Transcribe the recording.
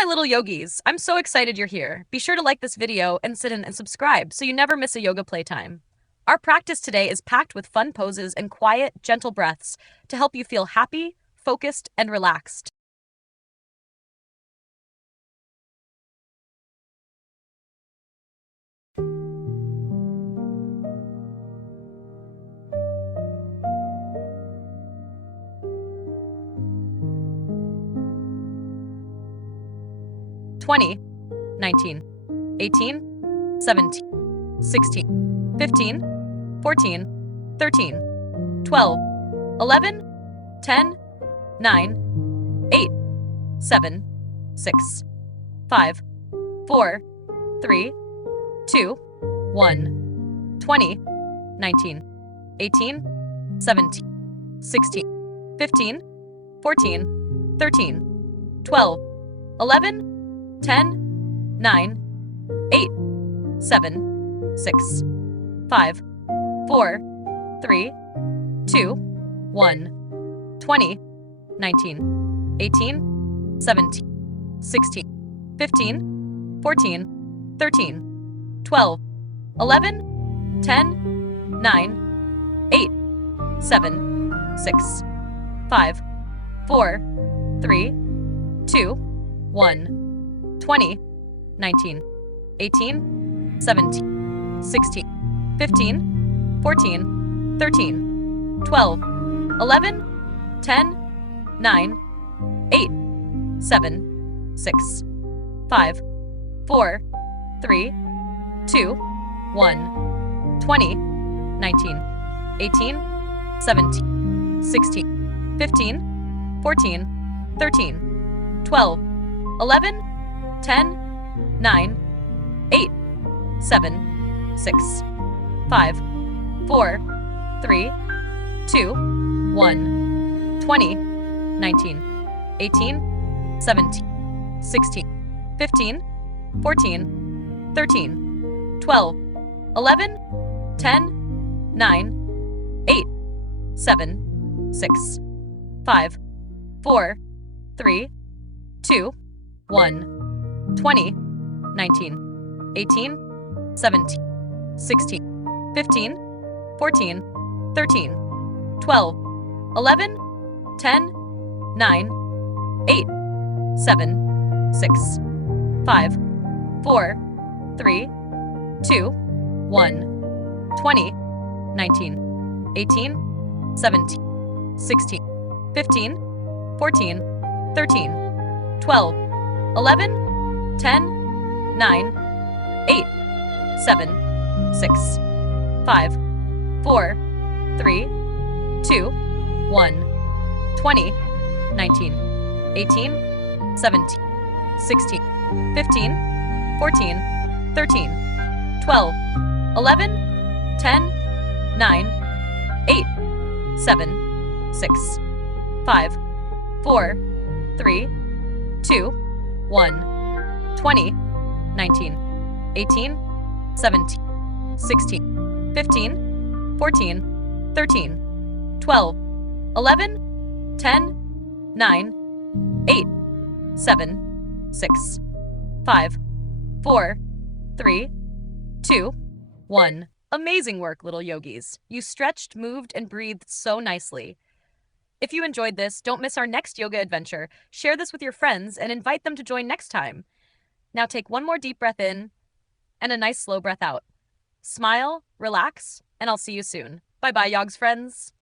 my little yogis. I'm so excited you're here. Be sure to like this video and sit in and subscribe so you never miss a yoga playtime. Our practice today is packed with fun poses and quiet, gentle breaths to help you feel happy, focused, and relaxed. Twenty, 19, 18, 17, 16, 15, 14, 13, 12, 11, 10, 9, 8, 7, 6, 5, 4, 3, 2, 1, 20, 19, 18, 17, 16, 15, 14, 13, 12, 11, 10, 9, 8, 7, 6, 5, 4, 3, 2, 1, 20, 19, 18, 17, 16, 15, 14, 13, 12, 11, 10, 9, 8, 7, 6, 5, 4, 3, 2, 1, 20, 19, 18, 17, 16, 15, 14, 13, 12, 11, 10, 9, 8, 7, 6, 5, 4, 3, 2, 1, 20, 19, 18, 17, 16, 15, 14, 13, 12, 11, 10, 9, 8, 7, 6, 5, 4, 3, 2, 1, 20, 19, 18, 17, 16, 15, 14, 13, 12, 11, 10, 9, 8, 7, 6, 5, 4, 3, 2, 1, 20, 19, 18, 17, 16, 15, 14, 13, 12, 11, 10, 9, 8, 7, 6, 5, 4, 3, 2, 1, 20, 19, 18, 17, 16, 15, 14, 13, 12, 11, 10, 9, 8, 7, 6, 5, 4, 3, 2, 1, 20, 19, 18, 17, 16, 15, 14, 13, 12, 11, 10, 9, 8, 7, 6, 5, 4, 3, 2, 1, 20, 19, 18, 17, 16, 15, 14, 13, 12, 11, 10, 9, 8, 7, 6, 5, 4, 3, 2, 1. Amazing work, little yogis. You stretched, moved, and breathed so nicely. If you enjoyed this, don't miss our next yoga adventure. Share this with your friends and invite them to join next time. Now take one more deep breath in and a nice slow breath out. Smile, relax, and I'll see you soon. Bye-bye, yogs friends.